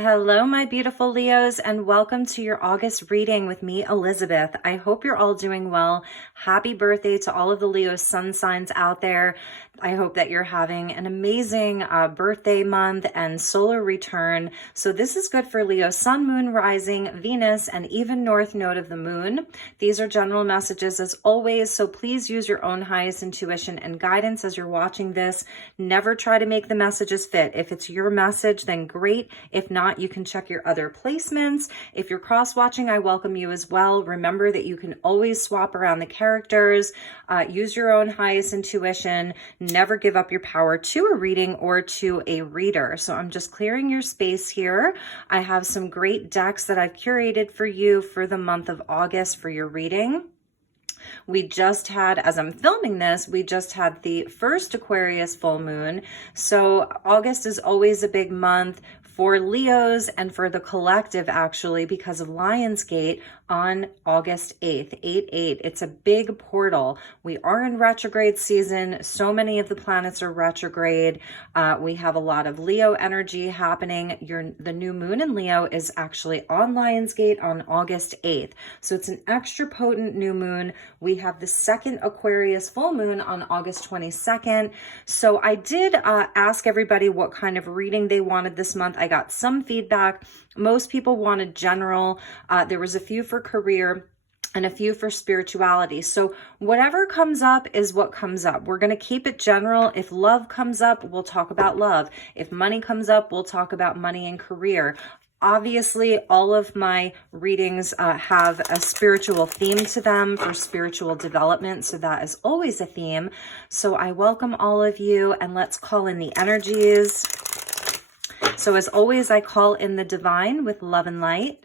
Hello, my beautiful Leos, and welcome to your August reading with me, Elizabeth. I hope you're all doing well. Happy birthday to all of the Leo sun signs out there. I hope that you're having an amazing birthday month and solar return. So this is good for Leo sun, moon, rising, Venus, and even north node of the moon. These are general messages as always, so please use your own highest intuition and guidance as you're watching this. Never try to make the messages fit. If it's your message, then great. If not, you can check your other placements. If you're cross-watching, I welcome you as well. Remember that you can always swap around the characters, use your own highest intuition, never give up your power to a reading or to a reader. So I'm just clearing your space here. I have some great decks that I've curated for you for the month of August for your reading. We just had, as I'm filming this, we just had the first Aquarius full moon. So August is always a big month for Leos and for the collective, actually, because of Lionsgate on August 8th, 8/8. It's a big portal. We are in retrograde season. So many of the planets are retrograde. We have a lot of Leo energy happening. The new moon in Leo is actually on Lionsgate on August 8th. So it's an extra potent new moon. We have the second Aquarius full moon on August 22nd. So I did ask everybody what kind of reading they wanted this month. I got some feedback. Most people wanted general. There was a few for career and a few for spirituality. So whatever comes up is what comes up. We're going to keep it general. If love comes up, we'll talk about love. If money comes up, we'll talk about money and career. Obviously, all of my readings have a spiritual theme to them for spiritual development. So that is always a theme. So I welcome all of you, and let's call in the energies. So as always, I call in the divine with love and light,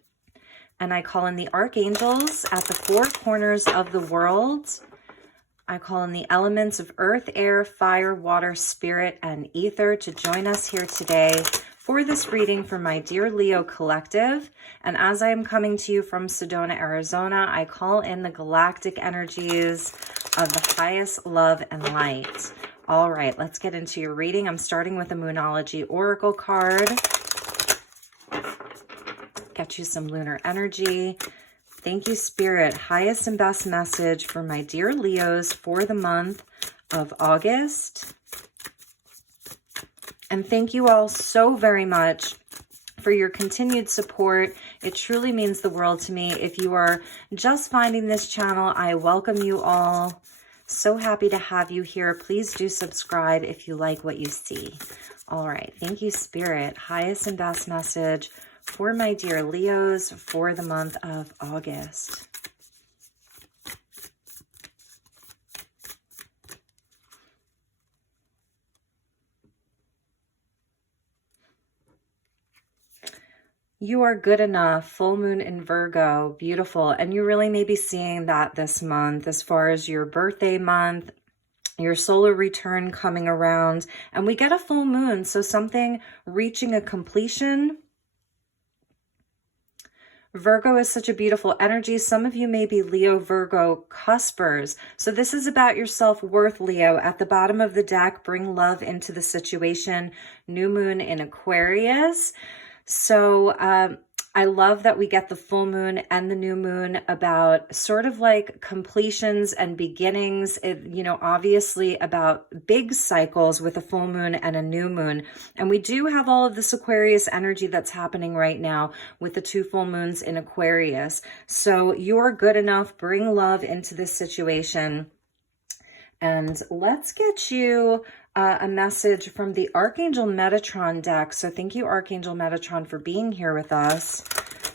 and I call in the archangels at the four corners of the world. I call in the elements of earth, air, fire, water, spirit, and ether to join us here today for this reading for my dear Leo collective. And as I am coming to you from Sedona, Arizona, I call in the galactic energies of the highest love and light. All right, let's get into your reading. I'm starting with a Moonology Oracle card. Get you some lunar energy. Thank you, Spirit. Highest and best message for my dear Leos for the month of August. And thank you all so very much for your continued support. It truly means the world to me. If you are just finding this channel, I welcome you all. So happy to have you here. Please do subscribe if you like what you see. All right. Thank you, Spirit. Highest and best message for my dear Leos for the month of August. You are good enough. Full moon in Virgo. Beautiful. And you really may be seeing that this month as far as your birthday month, your solar return coming around. And we get a full moon. So something reaching a completion. Virgo is such a beautiful energy. Some of you may be Leo Virgo cuspers. So this is about your self-worth, Leo. At the bottom of the deck, bring love into the situation. New moon in Aquarius. So I love that we get the full moon and the new moon about sort of like completions and beginnings, obviously about big cycles with a full moon and a new moon. And we do have all of this Aquarius energy that's happening right now with the two full moons in Aquarius. So you're good enough. Bring love into this situation. And let's get you a message from the Archangel Metatron deck. So thank you, Archangel Metatron, for being here with us.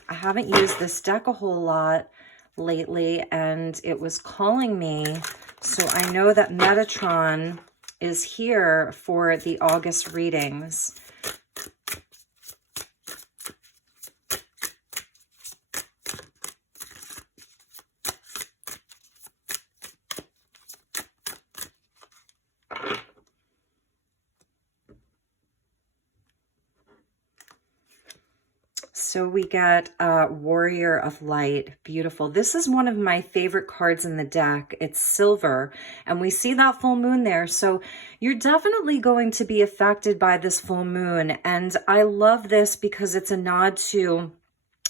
I haven't used this deck a whole lot lately, and it was calling me. So I know that Metatron is here for the August readings. So we get Warrior of Light. Beautiful. This is one of my favorite cards in the deck. It's silver, and we see that full moon there. So you're definitely going to be affected by this full moon. And I love this because it's a nod to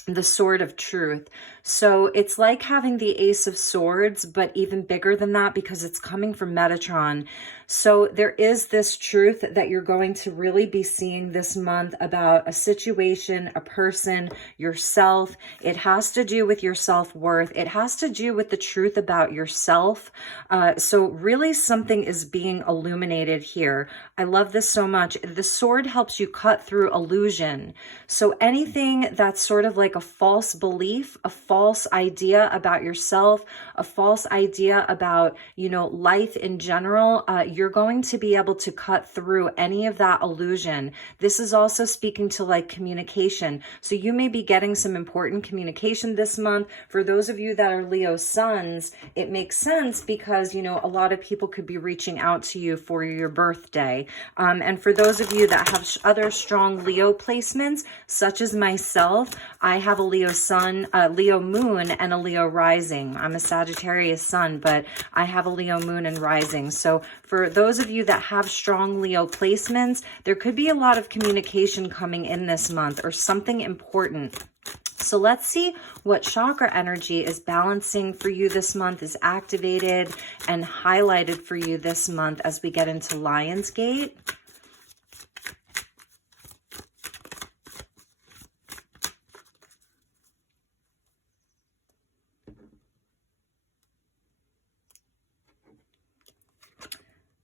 the Sword of Truth. So it's like having the Ace of Swords, but even bigger than that because it's coming from Metatron. So there is this truth that you're going to really be seeing this month about a situation, a person, yourself. It has to do with your self-worth. It has to do with the truth about yourself. So really something is being illuminated here. I love this so much. The sword helps you cut through illusion. So anything that's sort of like a false belief, a false idea about yourself, a false idea about, you know, life in general, you're going to be able to cut through any of that illusion. This is also speaking to like communication. So you may be getting some important communication this month. For those of you that are Leo suns, it makes sense because, you know, a lot of people could be reaching out to you for your birthday. And for those of you that have other strong Leo placements, such as myself, I have a Leo sun, a Leo moon, and a Leo rising. I'm a Sagittarius sun, but I have a Leo moon and rising. So for those of you that have strong Leo placements, there could be a lot of communication coming in this month or something important. So let's see what chakra energy is balancing for you this month, is activated and highlighted for you this month as we get into Lionsgate.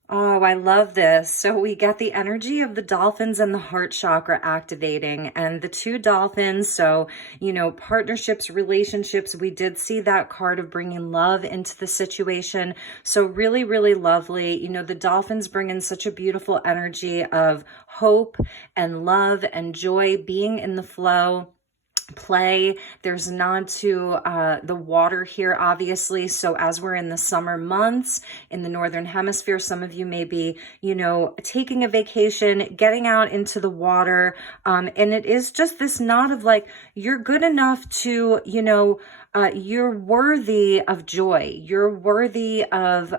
Oh, I love this. So we get the energy of the dolphins and the heart chakra activating, and the two dolphins. So, you know, partnerships, relationships, we did see that card of bringing love into the situation. So really, really lovely. You know, the dolphins bring in such a beautiful energy of hope and love and joy, being in the flow. Play. There's a nod to the water here, obviously. So as we're in the summer months in the Northern Hemisphere, some of you may be, you know, taking a vacation, getting out into the water. And it is just this nod of like, you're good enough to, you know, you're worthy of joy. You're worthy of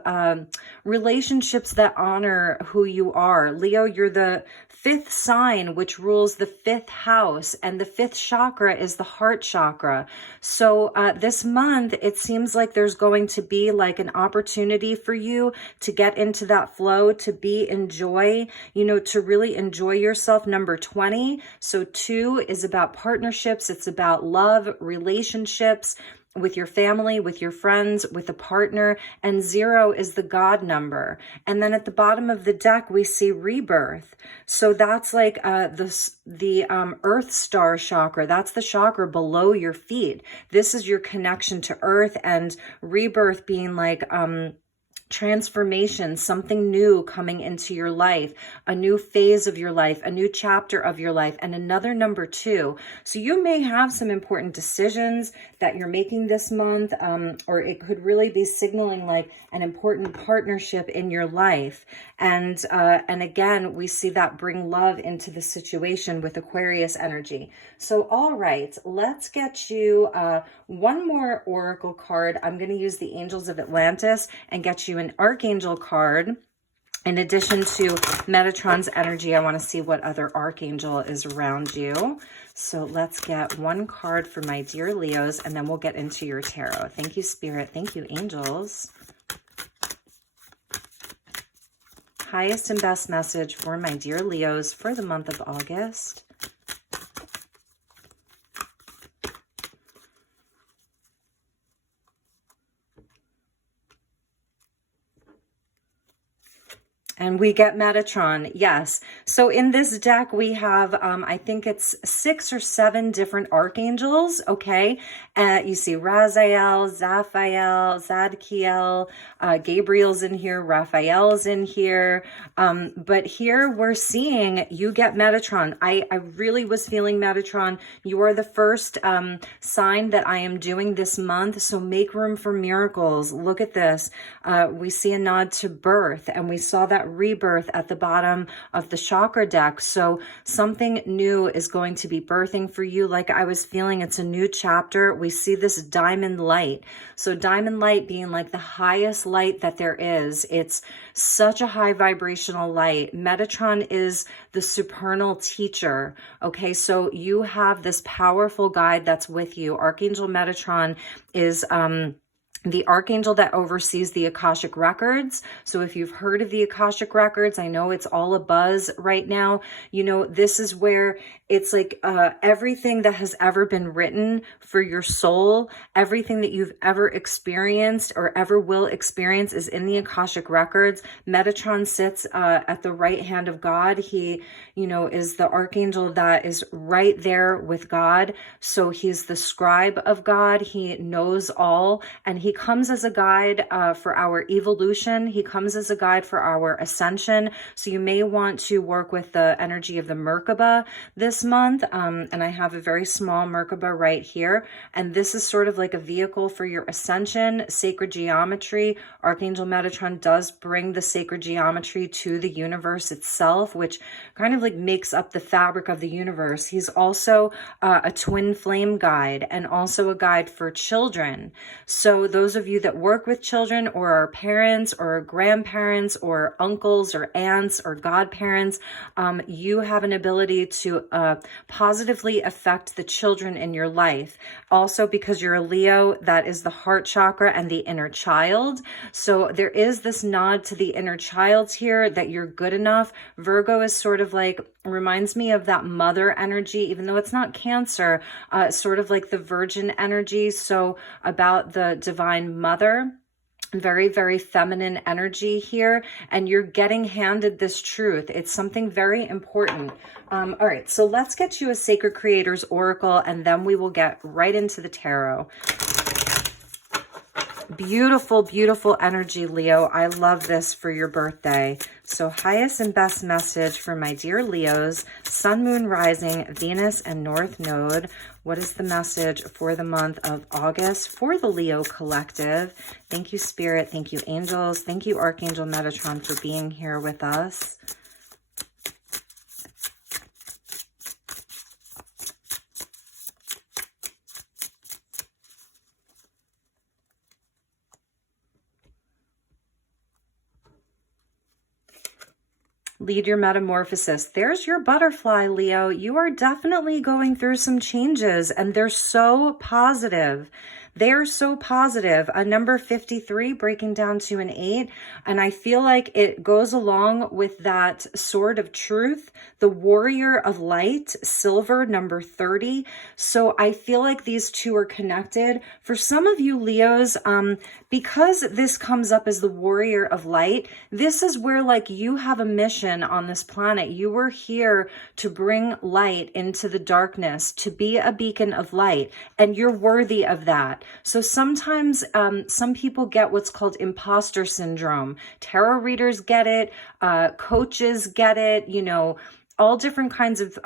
relationships that honor who you are. Leo, you're the fifth sign, which rules the fifth house, and the fifth chakra is the heart chakra. So this month, it seems like there's going to be like an opportunity for you to get into that flow, to be in joy, you know, to really enjoy yourself. Number 20. So 2 is about partnerships. It's about love, relationships, with your family, with your friends, with a partner, and 0 is the God number. And then at the bottom of the deck, we see rebirth. So that's like the Earth Star chakra. That's the chakra below your feet. This is your connection to Earth, and rebirth being like transformation, something new coming into your life, a new phase of your life, a new chapter of your life, and another number 2. So you may have some important decisions that you're making this month, or it could really be signaling like an important partnership in your life. And again, we see that bring love into the situation with Aquarius energy. So, all right, let's get you one more oracle card. I'm going to use the Angels of Atlantis and get you an Archangel card. In addition to Metatron's energy, I want to see what other Archangel is around you. So let's get one card for my dear Leos, and then we'll get into your tarot. Thank you, Spirit. Thank you, Angels. Highest and best message for my dear Leos for the month of August. And we get Metatron, yes. So in this deck, we have, I think it's 6 or 7 different archangels, okay? You see Raziel, Zaphael, Zadkiel, Gabriel's in here, Raphael's in here. But here we're seeing you get Metatron. I really was feeling Metatron. You are the first sign that I am doing this month, so make room for miracles. Look at this. We see a nod to birth, and we saw that that rebirth at the bottom of the chakra deck. So something new is going to be birthing for you. Like I was feeling, it's a new chapter. We see this diamond light. So diamond light being like the highest light that there is. It's such a high vibrational light. Metatron is the supernal teacher. Okay, so you have this powerful guide that's with you. Archangel Metatron is the archangel that oversees the Akashic records. So if you've heard of the Akashic records, I know it's all a buzz right now. You know, this is where it's like everything that has ever been written for your soul, everything that you've ever experienced or ever will experience is in the Akashic records. Metatron sits at the right hand of God. He, you know, is the archangel that is right there with God. So he's the scribe of God. He knows all, and he comes as a guide for our evolution. He comes as a guide for our ascension. So you may want to work with the energy of the Merkaba this month. And I have a very small Merkaba right here. And this is sort of like a vehicle for your ascension, sacred geometry. Archangel Metatron does bring the sacred geometry to the universe itself, which kind of like makes up the fabric of the universe. He's also a twin flame guide and also a guide for children. So those of you that work with children or are parents or grandparents or uncles or aunts or godparents, you have an ability to positively affect the children in your life. Also, because you're a Leo, that is the heart chakra and the inner child. So there is this nod to the inner child here, that you're good enough. Virgo is sort of like, reminds me of that mother energy, even though it's not Cancer, sort of like the virgin energy. So about the divine mother. Very, very feminine energy here, and you're getting handed this truth. It's something very important. All right, so let's get you a Sacred Creators Oracle, and then we will get right into the tarot. Beautiful, beautiful energy, Leo. I love this for your birthday. So highest and best message for my dear Leos, Sun, Moon, Rising, Venus, and North Node. What is the message for the month of August for the Leo collective? Thank you, Spirit. Thank you, angels. Thank you, Archangel Metatron, for being here with us. Lead your metamorphosis. There's your butterfly, Leo. You are definitely going through some changes, and they're so positive. They're so positive. A number 53 breaking down to an 8. And I feel like it goes along with that sword of truth, the warrior of light, silver, number 30. So I feel like these two are connected. For some of you Leos, because this comes up as the warrior of light, this is where like you have a mission on this planet. You were here to bring light into the darkness, to be a beacon of light, and you're worthy of that. So sometimes some people get what's called imposter syndrome. Tarot readers get it, coaches get it, you know, all different kinds of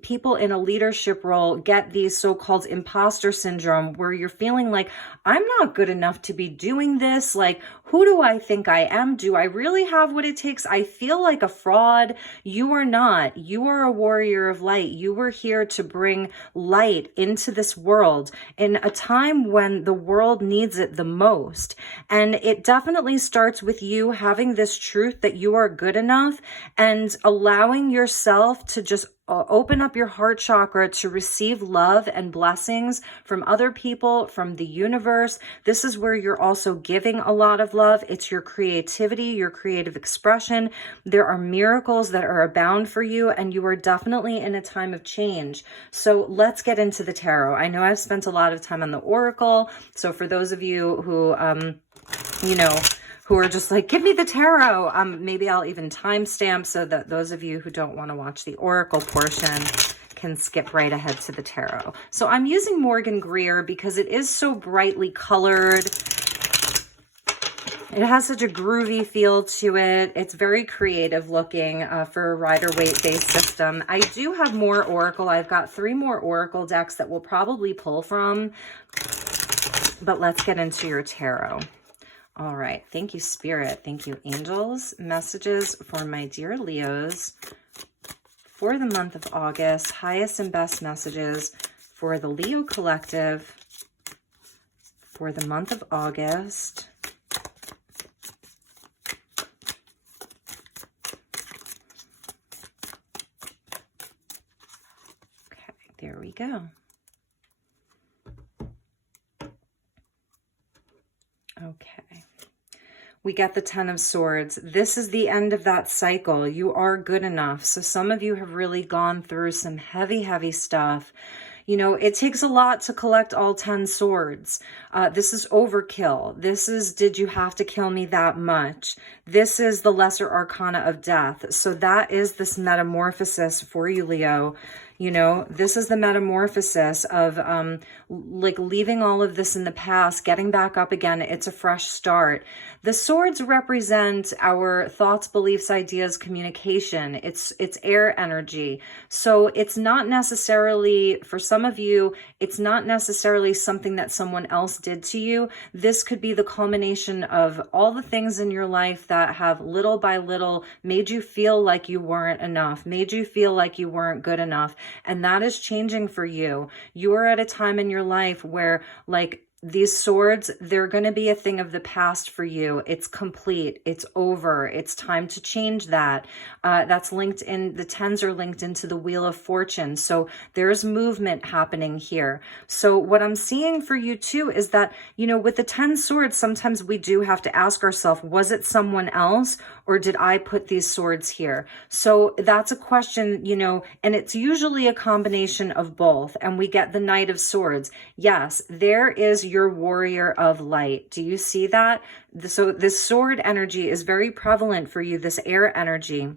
people in a leadership role get these so-called imposter syndrome, where you're feeling like, I'm not good enough to be doing this. Like, who do I think I am? Do I really have what it takes? I feel like a fraud. You are not. You are a warrior of light. You were here to bring light into this world in a time when the world needs it the most. And it definitely starts with you having this truth that you are good enough and allowing yourself to just open up your heart chakra to receive love and blessings from other people, from the universe. This is where you're also giving a lot of love. It's your creativity, your creative expression. There are miracles that are abound for you, and you are definitely in a time of change. So let's get into the tarot. I know I've spent a lot of time on the oracle. So for those of you who, you know, who are just like, give me the tarot. Maybe I'll even timestamp so that those of you who don't want to watch the oracle portion can skip right ahead to the tarot. So I'm using Morgan Greer because it is so brightly colored. It has such a groovy feel to it. It's very creative looking for a Rider-Waite based system. I do have more oracle. I've got 3 more oracle decks that we'll probably pull from, but let's get into your tarot. All right. Thank you, Spirit. Thank you, angels. Messages for my dear Leos for the month of August. Highest and best messages for the Leo collective for the month of August. Okay, there we go. Okay. We get the Ten of Swords. This is the end of that cycle. You are good enough. So some of you have really gone through some heavy, heavy stuff. You know, it takes a lot to collect all 10 swords. This is overkill. This is, did you have to kill me that much? This is the lesser arcana of death. So that is this metamorphosis for you, Leo. You know, this is the metamorphosis of like leaving all of this in the past, getting back up again. It's a fresh start. The swords represent our thoughts, beliefs, ideas, communication. It's air energy. So it's not necessarily, for some of you, it's not necessarily something that someone else did to you. This could be the culmination of all the things in your life that have little by little made you feel like you weren't enough, made you feel like you weren't good enough. And that is changing for you. You are at a time in your life where, like, these swords, they're going to be a thing of the past for you. It's complete. It's over. It's time to change that. That's linked in, the tens are linked into the Wheel of Fortune. So there's movement happening here. So what I'm seeing for you too is that, you know, with the 10 swords, sometimes we do have to ask ourselves, was it someone else or did I put these swords here? So that's a question, you know, and it's usually a combination of both. And we get the Knight of Swords. Yes, there is your warrior of light. Do you see that? So this sword energy is very prevalent for you, this air energy,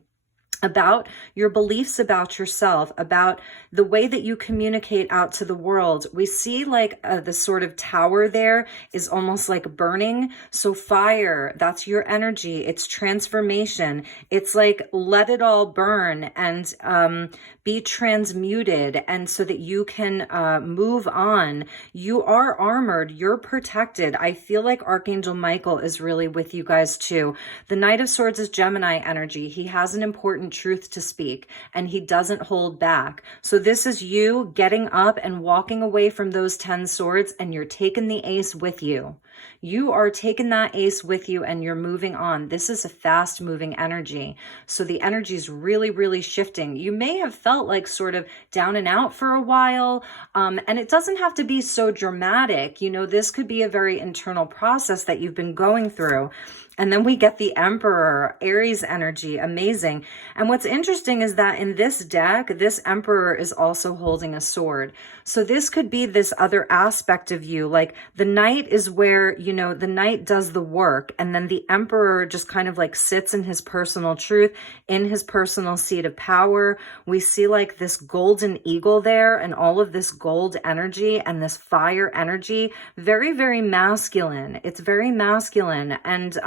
about your beliefs about yourself, about the way that you communicate out to the world. We see like the sort of tower there is almost like burning. So fire, that's your energy. It's transformation. It's like, let it all burn and be transmuted, and so that you can move on. You are armored. You're protected. I feel like Archangel Michael is really with you guys too. The Knight of Swords is Gemini energy. He has an important truth to speak and he doesn't hold back. So this is you getting up and walking away from those 10 swords, and you're taking the ace with you. You are taking that ace with you and you're moving on. This is a fast moving energy. So the energy is really, really shifting. You may have felt like sort of down and out for a while. And it doesn't have to be so dramatic. You know, this could be a very internal process that you've been going through. And then we get the Emperor, Aries energy, amazing. And what's interesting is that in this deck, this Emperor is also holding a sword. So this could be this other aspect of you. Like the Knight is where, you know, the Knight does the work. And then the Emperor just kind of like sits in his personal truth, in his personal seat of power. We see like this golden eagle there and all of this gold energy and this fire energy. Very, very masculine. It's very masculine. And,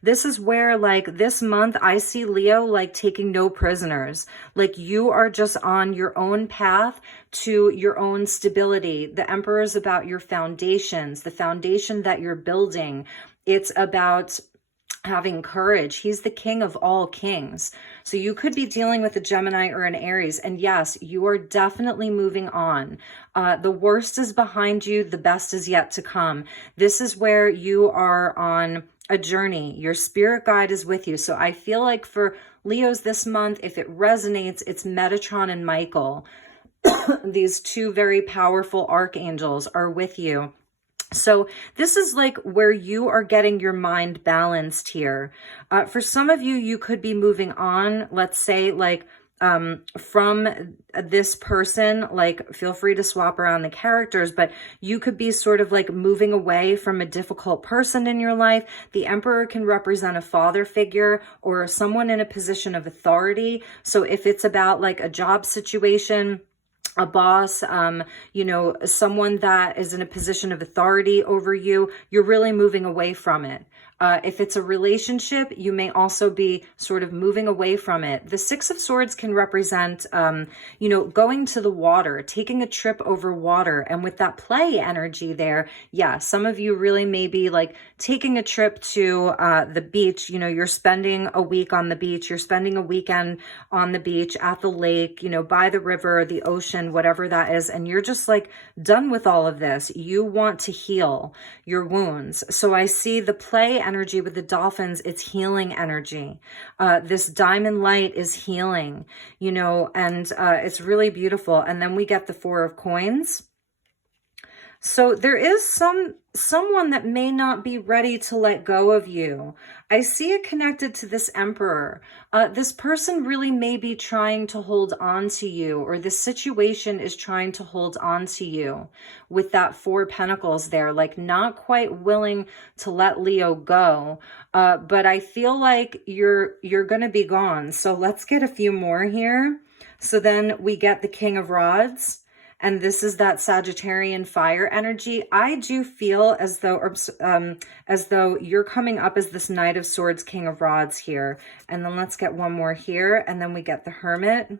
this is where like this month I see Leo like taking no prisoners. Like you are just on your own path to your own stability. The Emperor is about your foundations, the foundation that you're building. It's about having courage. He's the king of all kings. So you could be dealing with a Gemini or an Aries. And yes, you are definitely moving on. The worst is behind you. The best is yet to come. This is where you are on a journey. Your spirit guide is with you. So I feel like for Leos this month, if it resonates, it's Metatron and Michael. These two very powerful archangels are with you. So this is like where you are getting your mind balanced here. For some of you, you could be moving on, let's say like from this person, like feel free to swap around the characters, but you could be sort of like moving away from a difficult person in your life. The Emperor can represent a father figure or someone in a position of authority. So if it's about like a job situation, a boss, you know, someone that is in a position of authority over you, you're really moving away from it. If it's a relationship, you may also be sort of moving away from it. The Six of Swords can represent, going to the water, taking a trip over water. And with that play energy there, yeah, some of you really may be like taking a trip to the beach. You're spending a week on the beach. You're spending a weekend on the beach, at the lake, by the river, the ocean, whatever that is. And you're just like done with all of this. You want to heal your wounds. So I see the play energy with the dolphins. It's healing energy. This diamond light is healing, and it's really beautiful. And then we get the Four of Coins. So there is someone that may not be ready to let go of you. I see it connected to this Emperor. This person really may be trying to hold on to you, or this situation is trying to hold on to you with that Four Pentacles there, like not quite willing to let Leo go. But I feel like you're going to be gone. So let's get a few more here. So then we get the King of Rods. And this is that Sagittarian fire energy. I do feel as though you're coming up as this Knight of Swords, King of Rods here. And then let's get one more here. And then we get the Hermit.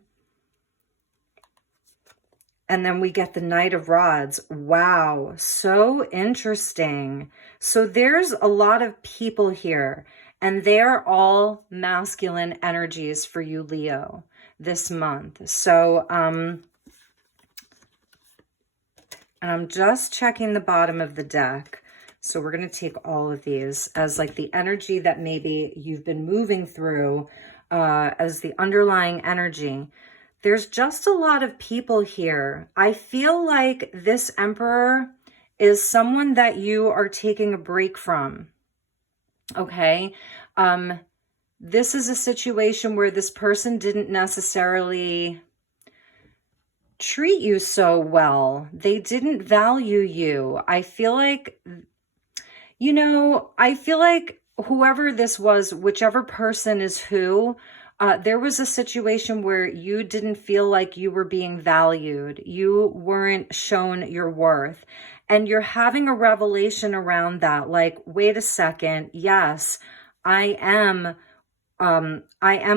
And then we get the Knight of Rods. Wow, so interesting. So there's a lot of people here, and they're all masculine energies for you, Leo, this month. So, and I'm just checking the bottom of the deck. So we're going to take all of these as like the energy that maybe you've been moving through as the underlying energy. There's just a lot of people here. I feel like this Emperor is someone that you are taking a break from. Okay. This is a situation where this person didn't necessarily treat you so well. They didn't value you. I feel like, whoever this was, whichever person is who, there was a situation where you didn't feel like you were being valued. You weren't shown your worth. And you're having a revelation around that. Like, wait a second. Yes, I am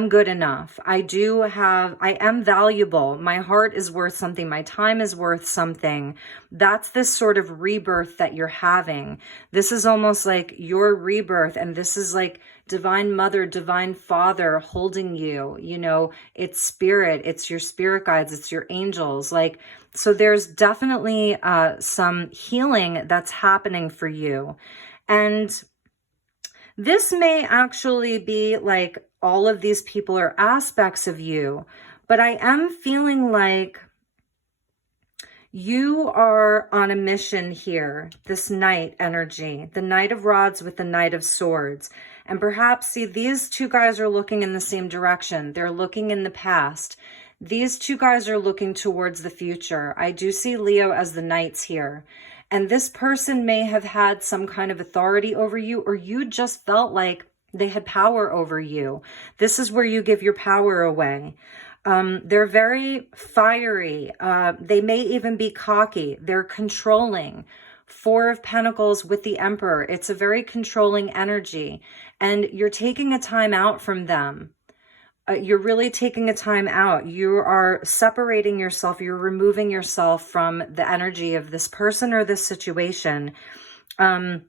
good enough. I am valuable. My heart is worth something. My time is worth something. That's this sort of rebirth that you're having. This is almost like your rebirth. And this is like Divine Mother, Divine Father holding you, it's spirit, it's your spirit guides, it's your angels. So there's definitely some healing that's happening for you. And this may actually be like all of these people are aspects of you, but I am feeling like you are on a mission here, this Knight energy, the Knight of Rods with the Knight of Swords. And perhaps, see, these two guys are looking in the same direction. They're looking in the past. These two guys are looking towards the future. I do see Leo as the Knights here. And this person may have had some kind of authority over you, or you just felt like they had power over you. This is where you give your power away. They're very fiery. They may even be cocky. They're controlling. Four of Pentacles with the Emperor. It's a very controlling energy. And you're taking a time out from them. You're really taking a time out. You are separating yourself. You're removing yourself from the energy of this person or this situation. And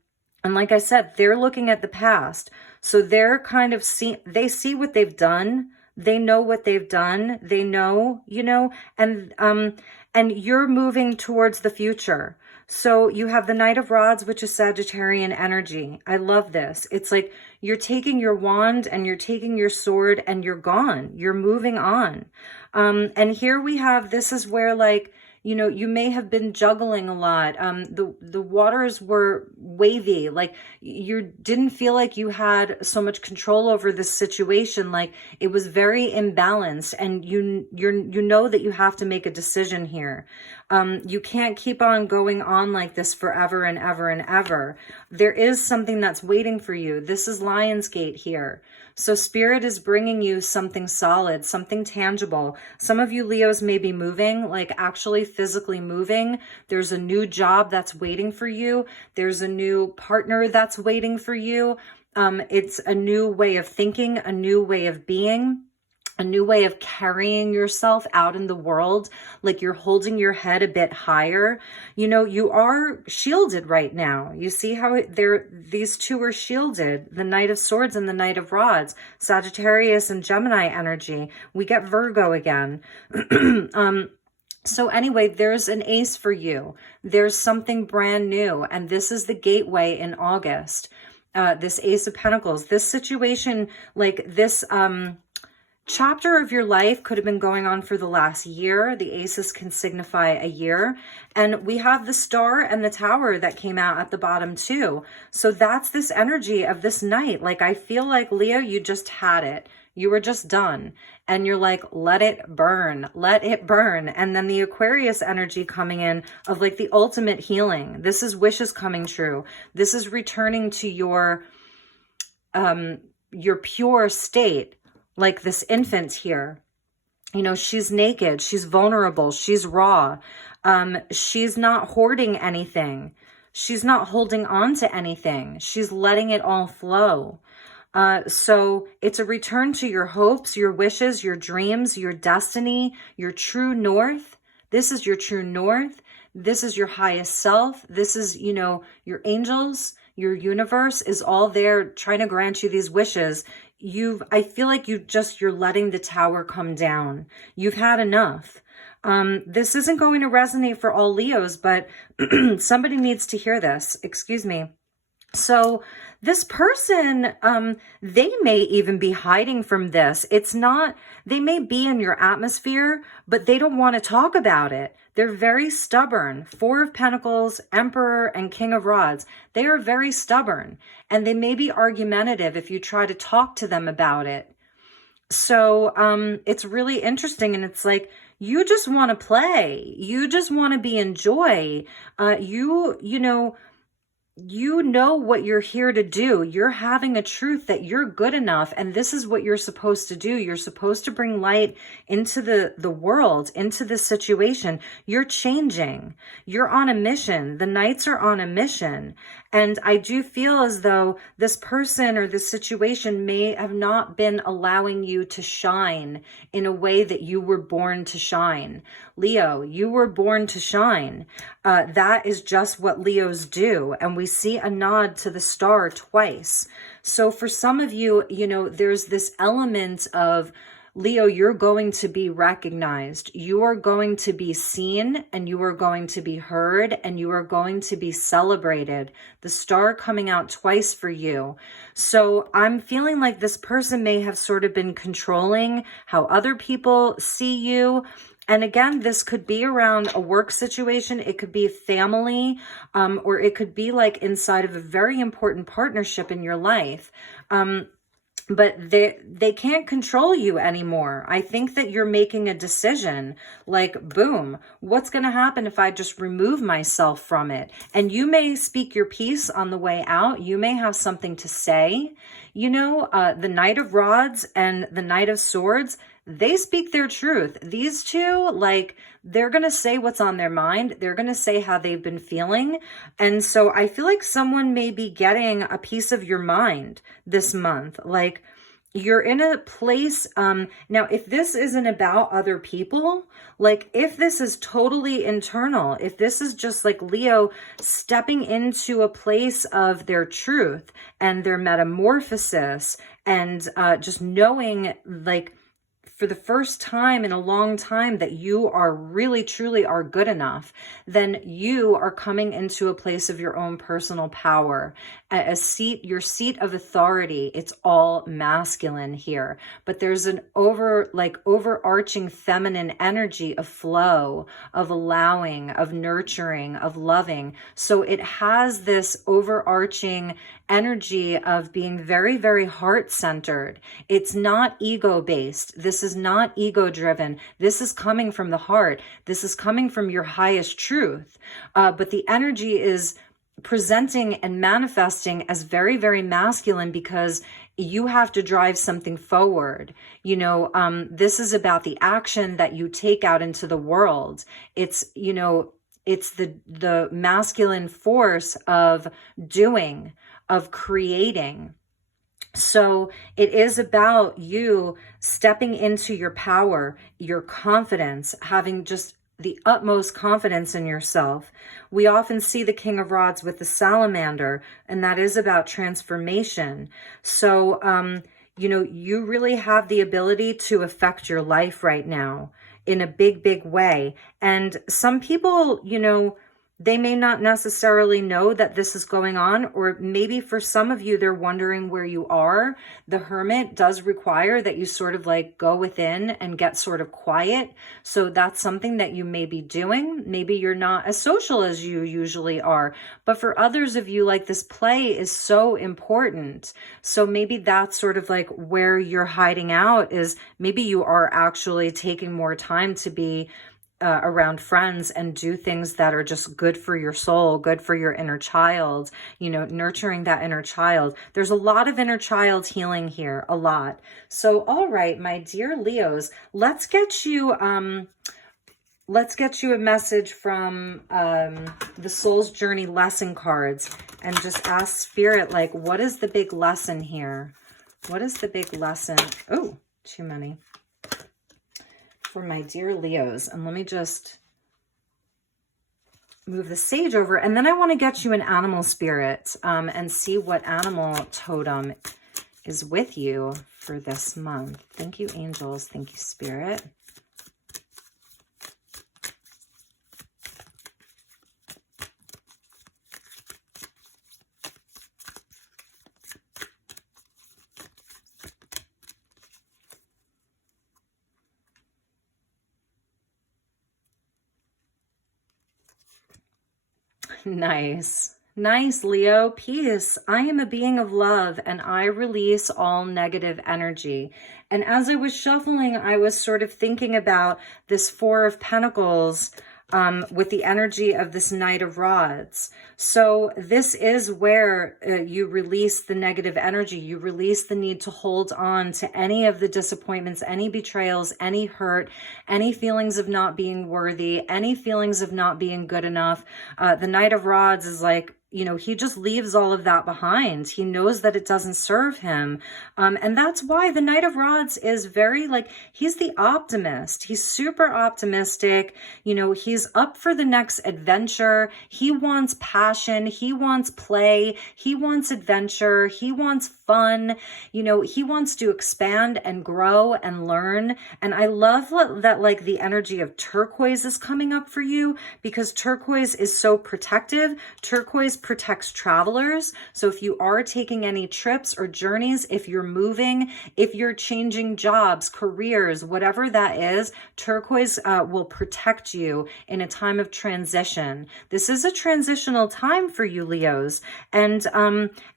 like I said, they're looking at the past. So they're kind of they see what they've done. They know what they've done. They know, and you're moving towards the future. So you have the Knight of Rods, which is Sagittarian energy. I love this. It's like you're taking your wand and you're taking your sword and you're gone. You're moving on. And here we have, this is where like, you may have been juggling a lot. The waters were wavy. Like you didn't feel like you had so much control over this situation. Like it was very imbalanced, and you know that you have to make a decision here. You can't keep on going on like this forever and ever and ever. There is something that's waiting for you. This is Lionsgate here. So Spirit is bringing you something solid, something tangible. Some of you Leos may be moving, like actually physically moving. There's a new job that's waiting for you. There's a new partner that's waiting for you. It's a new way of thinking, a new way of being, a new way of carrying yourself out in the world. Like you're holding your head a bit higher. You know, you are shielded right now. You see how these two are shielded, the Knight of Swords and the Knight of Rods, Sagittarius and Gemini energy. We get Virgo again. So anyway, there's an ace for you. There's something brand new. And this is the gateway in August. This Ace of Pentacles, this situation, like this, chapter of your life could have been going on for the last year. The aces can signify a year. And we have the Star and the Tower that came out at the bottom too. So that's this energy of this night. Like, I feel like, Leo, you just had it. You were just done. And you're like, let it burn. Let it burn. And then the Aquarius energy coming in of like the ultimate healing. This is wishes coming true. This is returning to your pure state. Like this infant here, you know, she's naked, she's vulnerable, she's raw. She's not hoarding anything. She's not holding on to anything. She's letting it all flow. So it's a return to your hopes, your wishes, your dreams, your destiny, your true north. This is your true north. This is your highest self. This is, you know, your angels, your universe is all there trying to grant you these wishes. I feel like you're letting the tower come down. You've had enough. This isn't going to resonate for all Leos, but somebody needs to hear this. Excuse me. So this person, they may even be hiding from this. They may be in your atmosphere, but they don't want to talk about it. They're very stubborn. Four of Pentacles, Emperor, and King of Rods. They are very stubborn, and they may be argumentative if you try to talk to them about it. So it's really interesting, and it's like, you just want to play. You just want to be in joy. You know what you're here to do. You're having a truth that you're good enough, and this is what you're supposed to do. You're supposed to bring light into the world, into this situation. You're changing. You're on a mission. The Knights are on a mission. And I do feel as though this person or this situation may have not been allowing you to shine in a way that you were born to shine. Leo, you were born to shine. That is just what Leos do. And we see a nod to the star twice. So for some of you, you know, there's this element of, Leo, you're going to be recognized. You are going to be seen, and you are going to be heard, and you are going to be celebrated. The star coming out twice for you. So I'm feeling like this person may have sort of been controlling how other people see you. And again, this could be around a work situation. It could be family, or it could be like inside of a very important partnership in your life. But they can't control you anymore. I think that you're making a decision like, boom, what's going to happen if I just remove myself from it? And you may speak your piece on the way out. You may have something to say. You know, the Knight of Rods and the Knight of Swords, they speak their truth. These two, like, they're going to say what's on their mind. They're going to say how they've been feeling. And so I feel like someone may be getting a piece of your mind this month. Like, you're in a place, now, if this isn't about other people, like if this is totally internal, if this is just like Leo stepping into a place of their truth and their metamorphosis and just knowing, like, for the first time in a long time that you are really, truly are good enough, then you are coming into a place of your own personal power, your seat of authority. It's all masculine here, but there's an overarching feminine energy of flow, of allowing, of nurturing, of loving. So it has this overarching energy of being very, very heart-centered. It's not ego-based. This is not ego-driven. This is coming from the heart. This is coming from your highest truth. But the energy is presenting and manifesting as very, very masculine because you have to drive something forward. You know, this is about the action that you take out into the world. It's, you know, it's the masculine force of doing, of creating. So it is about you stepping into your power, your confidence, having just the utmost confidence in yourself. We often see the King of Rods with the salamander, and that is about transformation. So, you know, you really have the ability to affect your life right now in a big, big way. And some people, you know, they may not necessarily know that this is going on, or maybe for some of you, they're wondering where you are. The Hermit does require that you sort of like go within and get sort of quiet. So that's something that you may be doing. Maybe you're not as social as you usually are, but for others of you, like this play is so important. So maybe that's sort of like where you're hiding out, is maybe you are actually taking more time to be around friends and do things that are just good for your soul, good for your inner child, you know, nurturing that inner child. There's a lot of inner child healing here, a lot. So, all right, my dear Leos, let's get you a message from the Soul's Journey lesson cards, and just ask Spirit, like, what is the big lesson here? What is the big lesson? Oh, too many. For my dear Leos. And let me just move the sage over, and then I want to get you an animal spirit and see what animal totem is with you for this month. Thank you, angels. Thank you, Spirit. Nice. Nice, Leo. Peace. I am a being of love, and I release all negative energy. And as I was shuffling, I was sort of thinking about this Four of Pentacles with the energy of this Knight of Rods. So this is where you release the negative energy. You release the need to hold on to any of the disappointments, any betrayals, any hurt, any feelings of not being worthy, any feelings of not being good enough. The Knight of Rods is like, you know, he just leaves all of that behind. He knows that it doesn't serve him. And that's why the Knight of Rods is very like, he's the optimist. He's super optimistic. You know, he's up for the next adventure. He wants passion. He wants play. He wants adventure. He wants fun. You know, he wants to expand and grow and learn. And I love that like the energy of turquoise is coming up for you, because turquoise is so protective. Turquoise protects travelers. So if you are taking any trips or journeys, if you're moving, if you're changing jobs, careers, whatever that is, turquoise will protect you in a time of transition. This is a transitional time for you, Leos, and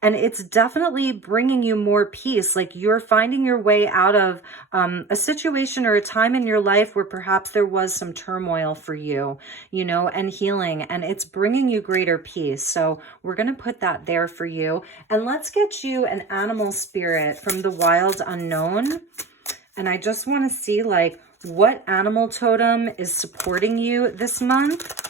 it's definitely bringing you more peace. Like you're finding your way out of a situation or a time in your life where perhaps there was some turmoil for you, you know, and healing, and it's bringing you greater peace. So we're going to put that there for you. And let's get you an animal spirit from the wild unknown. And I just want to see like what animal totem is supporting you this month.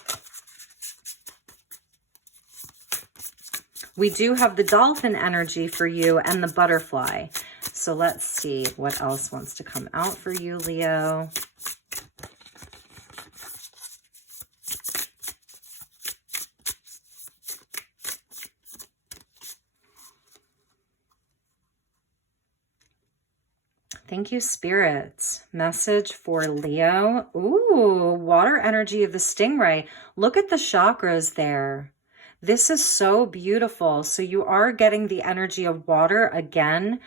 We do have the dolphin energy for you and the butterfly. So let's see what else wants to come out for you, Leo. Thank you, Spirit. Message for Leo. Ooh, water energy of the stingray. Look at the chakras there. This is so beautiful. So you are getting the energy of water again.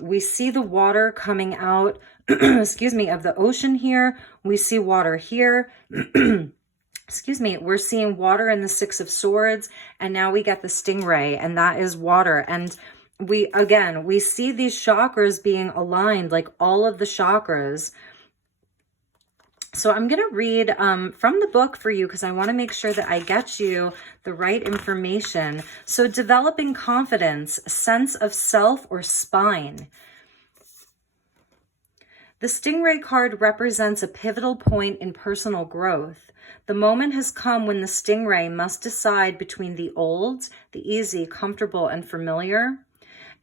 We see the water coming out, excuse me, of the ocean here. We see water here. Excuse me, we're seeing water in the Six of Swords, and now we get the stingray, and that is water. And we see these chakras being aligned, like all of the chakras. So I'm going to read from the book for you, because I want to make sure that I get you the right information. So developing confidence, sense of self or spine. The stingray card represents a pivotal point in personal growth. The moment has come when the stingray must decide between the old, the easy, comfortable, and familiar,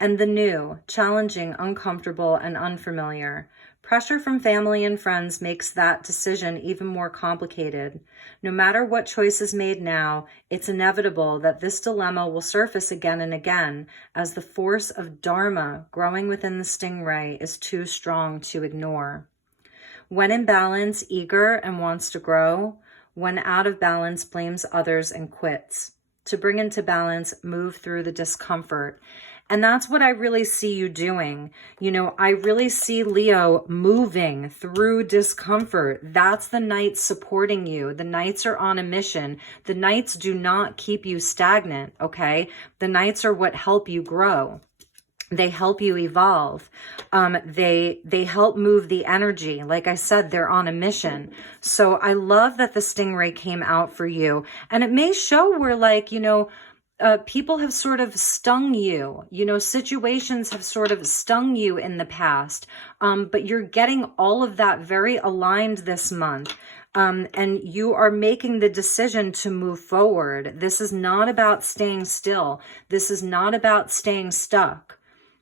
and the new, challenging, uncomfortable, and unfamiliar. Pressure from family and friends makes that decision even more complicated. No matter what choice is made now, it's inevitable that this dilemma will surface again and again as the force of Dharma growing within the stingray is too strong to ignore. When in balance, eager and wants to grow. When out of balance, blames others and quits. To bring into balance, move through the discomfort. And that's what I really see you doing. You know, I really see Leo moving through discomfort. That's the Knights supporting you. The Knights are on a mission. The Knights do not keep you stagnant, okay? The Knights are what help you grow. They help you evolve. They help move the energy. Like I said, they're on a mission. So I love that the stingray came out for you. And it may show where, like, you know, people have sort of stung you, you know, situations have sort of stung you in the past, but you're getting all of that very aligned this month. And you are making the decision to move forward. This is not about staying still. This is not about staying stuck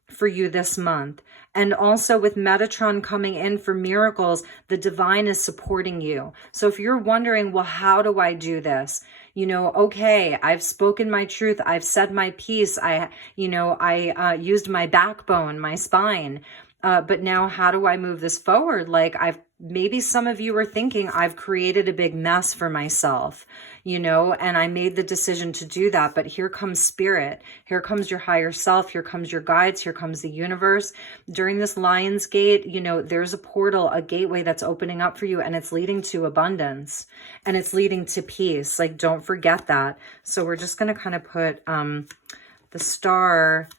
for you this month. And also with Metatron coming in for miracles, the divine is supporting you. So if you're wondering, well, how do I do this? You know, okay, I've spoken my truth. I've said my piece. I used my backbone, my spine. But now how do I move this forward? Like maybe some of you are thinking I've created a big mess for myself, you know, and I made the decision to do that. But here comes spirit. Here comes your higher self. Here comes your guides. Here comes the universe. During this Lion's Gate, you know, there's a portal, a gateway that's opening up for you, and it's leading to abundance and it's leading to peace. Like, don't forget that. So we're just going to kind of put the Star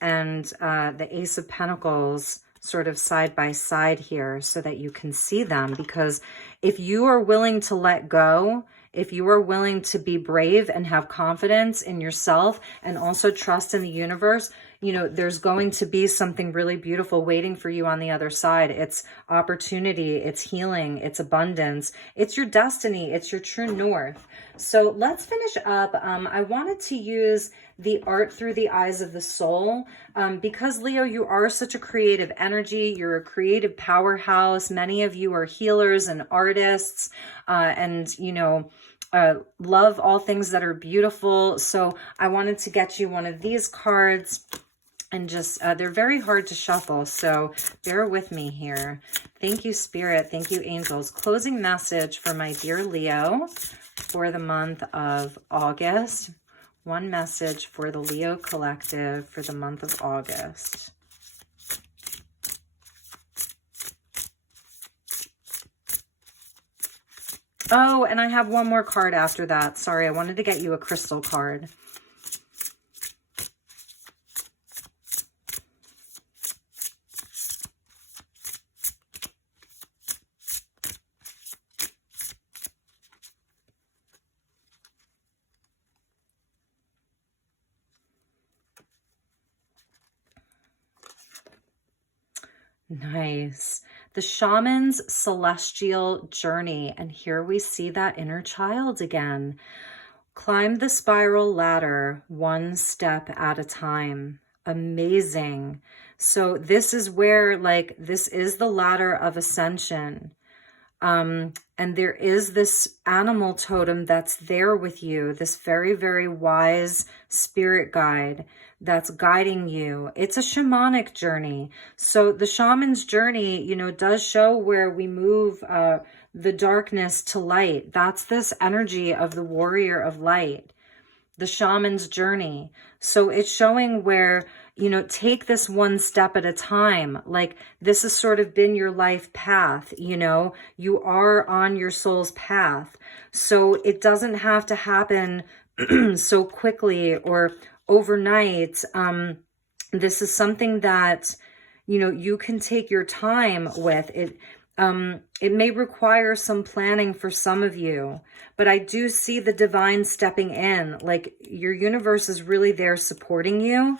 and the Ace of Pentacles sort of side by side here so that you can see them. Because if you are willing to let go, if you are willing to be brave and have confidence in yourself and also trust in the universe, you know, there's going to be something really beautiful waiting for you on the other side. It's opportunity, it's healing, it's abundance, it's your destiny, it's your true north. So let's finish up. I wanted to use the art through the eyes of the soul, because Leo, you are such a creative energy. You're a creative powerhouse. Many of you are healers and artists, and, you know, love all things that are beautiful. So I wanted to get you one of these cards, and just, they're very hard to shuffle. So bear with me here. Thank you, Spirit. Thank you, angels. Closing message for my dear Leo for the month of August. One message for the Leo collective for the month of August. Oh, and I have one more card after that. Sorry, I wanted to get you a crystal card. Nice. The shaman's celestial journey. And here we see that inner child again. Climb the spiral ladder one step at a time. Amazing. So this is where, like, this is the ladder of ascension. And there is this animal totem that's there with you, this very, very wise spirit guide that's guiding you. It's a shamanic journey. So the shaman's journey, you know, does show where we move the darkness to light. That's this energy of the warrior of light, the shaman's journey. So it's showing where, you know, take this one step at a time. Like, this has sort of been your life path, you know, you are on your soul's path. So it doesn't have to happen so quickly or overnight. This is something that, you know, you can take your time with it. It may require some planning for some of you, but I do see the divine stepping in. Like, your universe is really there supporting you.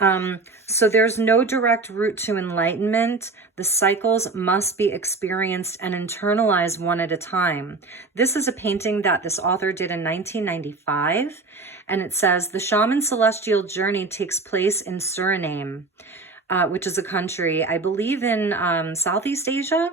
So there's no direct route to enlightenment. The cycles must be experienced and internalized one at a time. This is a painting that this author did in 1995. And it says, the shaman celestial journey takes place in Suriname, which is a country, I believe, in Southeast Asia.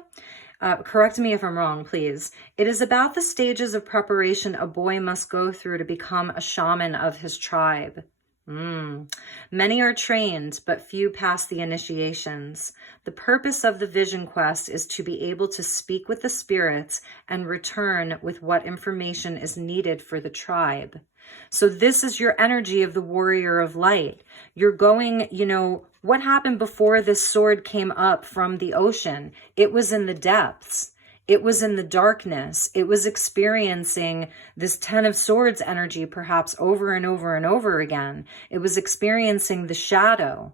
Correct me if I'm wrong, please. It is about the stages of preparation a boy must go through to become a shaman of his tribe. Many are trained, but few pass the initiations. The purpose of the vision quest is to be able to speak with the spirits and return with what information is needed for the tribe. So this is your energy of the warrior of light. You're going, you know, what happened before this sword came up from the ocean? It was in the depths. It was in the darkness. It was experiencing this 10 of Swords energy perhaps over and over and over again. It was experiencing the shadow.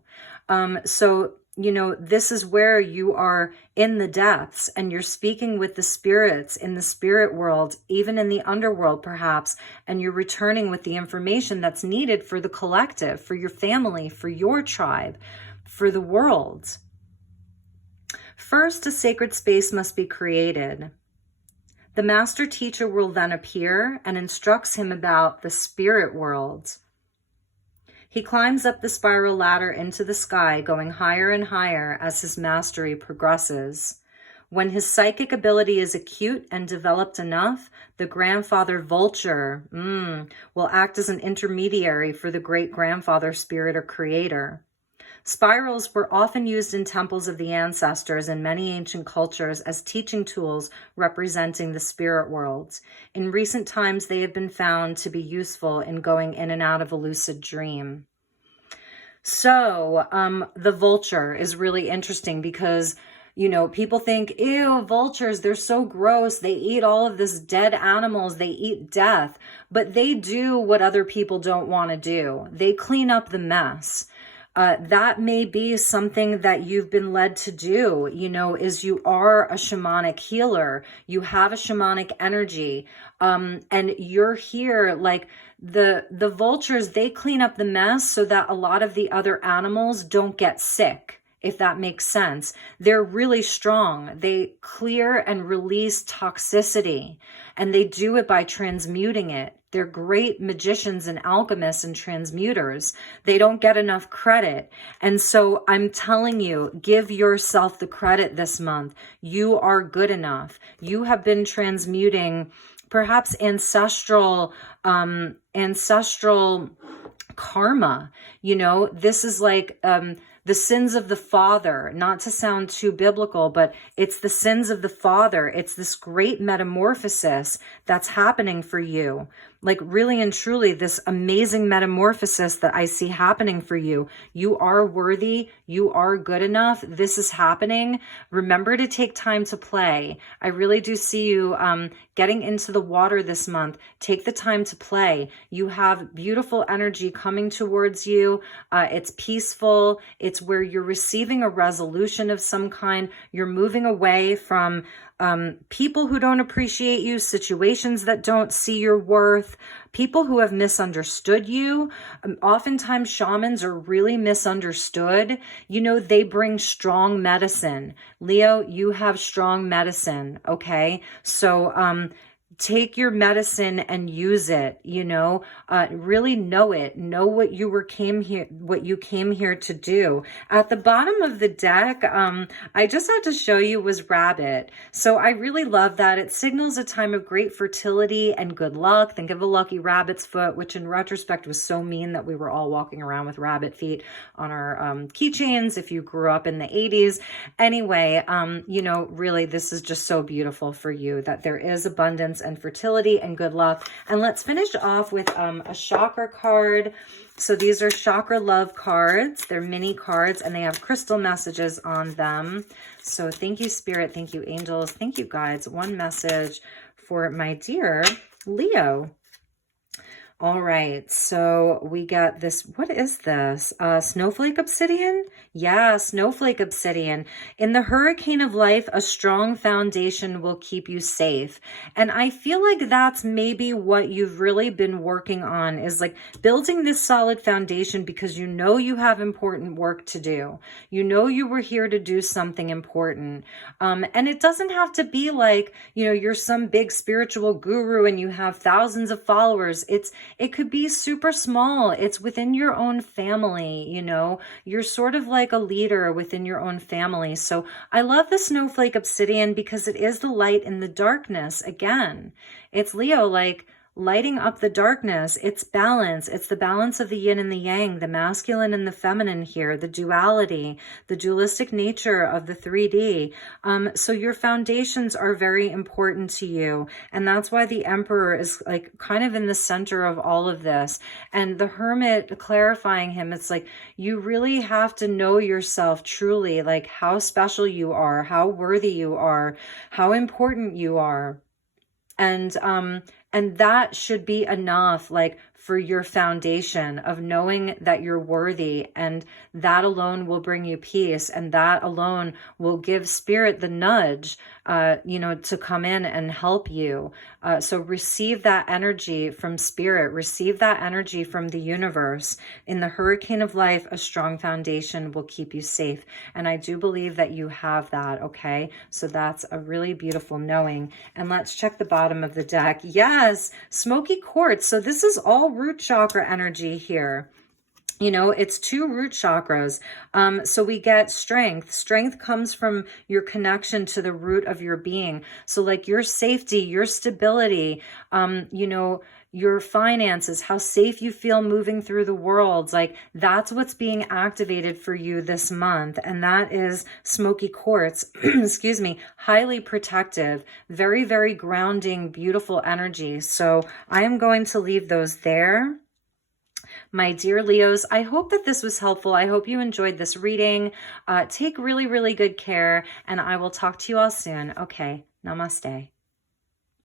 So, you know, this is where you are in the depths and you're speaking with the spirits in the spirit world, even in the underworld perhaps, and you're returning with the information that's needed for the collective, for your family, for your tribe, for the world. First, a sacred space must be created. The master teacher will then appear and instructs him about the spirit world. He climbs up the spiral ladder into the sky, going higher and higher as his mastery progresses. When his psychic ability is acute and developed enough, the grandfather vulture will act as an intermediary for the great-grandfather spirit or creator. Spirals were often used in temples of the ancestors in many ancient cultures as teaching tools representing the spirit world. In recent times, they have been found to be useful in going in and out of a lucid dream. So the vulture is really interesting because, you know, people think, ew, vultures, they're so gross. They eat all of this dead animals. They eat death. But they do what other people don't want to do. They clean up the mess. That may be something that you've been led to do, you know, is you are a shamanic healer. You have a shamanic energy, and you're here like the vultures, they clean up the mess so that a lot of the other animals don't get sick, if that makes sense. They're really strong. They clear and release toxicity, and they do it by transmuting it. They're great magicians and alchemists and transmuters. They don't get enough credit. And so I'm telling you, give yourself the credit this month. You are good enough. You have been transmuting perhaps ancestral karma. You know, this is like the sins of the father, not to sound too biblical, but it's the sins of the father. It's this great metamorphosis that's happening for you. Like really and truly, this amazing metamorphosis that I see happening for you. You are worthy. You are good enough. This is happening. Remember to take time to play. I really do see you getting into the water this month. Take the time to play. You have beautiful energy coming towards you. It's peaceful. It's where you're receiving a resolution of some kind. You're moving away from people who don't appreciate you, situations that don't see your worth, people who have misunderstood you. Oftentimes shamans are really misunderstood. You know, they bring strong medicine. Leo, you have strong medicine, okay? So take your medicine and use it, you know, really know it, know what you came here to do. At the bottom of the deck, I just had to show you was rabbit. So I really love that. It signals a time of great fertility and good luck. Think of a lucky rabbit's foot, which in retrospect was so mean that we were all walking around with rabbit feet on our keychains if you grew up in the 80s. Anyway, you know, really, this is just so beautiful for you that there is abundance and fertility and good luck. And let's finish off with a chakra card. So these are chakra love cards. They're mini cards and they have crystal messages on them. So thank you, Spirit. Thank you, angels. Thank you, guides. One message for my dear Leo. All right, so we got this. What is this? Snowflake obsidian? Yeah, snowflake obsidian. In the hurricane of life, a strong foundation will keep you safe. And I feel like that's maybe what you've really been working on, is like building this solid foundation because you know you have important work to do. You know you were here to do something important. And it doesn't have to be like, you know, you're some big spiritual guru and you have thousands of followers. It could be super small. It's within your own family, you know. You're sort of like a leader within your own family. So I love the snowflake obsidian because it is the light in the darkness. Again, it's Leo, like lighting up the darkness. It's balance. It's the balance of the yin and the yang, the masculine and the feminine here, the duality, the dualistic nature of the 3D. So your foundations are very important to you. And that's why the Emperor is like kind of in the center of all of this. And the Hermit clarifying him, it's like, you really have to know yourself truly, like how special you are, how worthy you are, how important you are. And that should be enough, like, for your foundation of knowing that you're worthy, and that alone will bring you peace, and that alone will give spirit the nudge, you know, to come in and help you. So receive that energy from spirit, receive that energy from the universe. In the hurricane of life, a strong foundation will keep you safe. And I do believe that you have that, okay? So that's a really beautiful knowing. And let's check the bottom of the deck. Yes, smoky quartz. So this is all root chakra energy here. You know, it's 2 root chakras. So we get strength. Strength comes from your connection to the root of your being. So like your safety, your stability, you know, your finances, how safe you feel moving through the world. Like that's what's being activated for you this month. And that is smoky quartz, excuse me, highly protective, very, very grounding, beautiful energy. So I am going to leave those there. My dear Leos, I hope that this was helpful. I hope you enjoyed this reading. Take really, really good care, and I will talk to you all soon. Okay, namaste.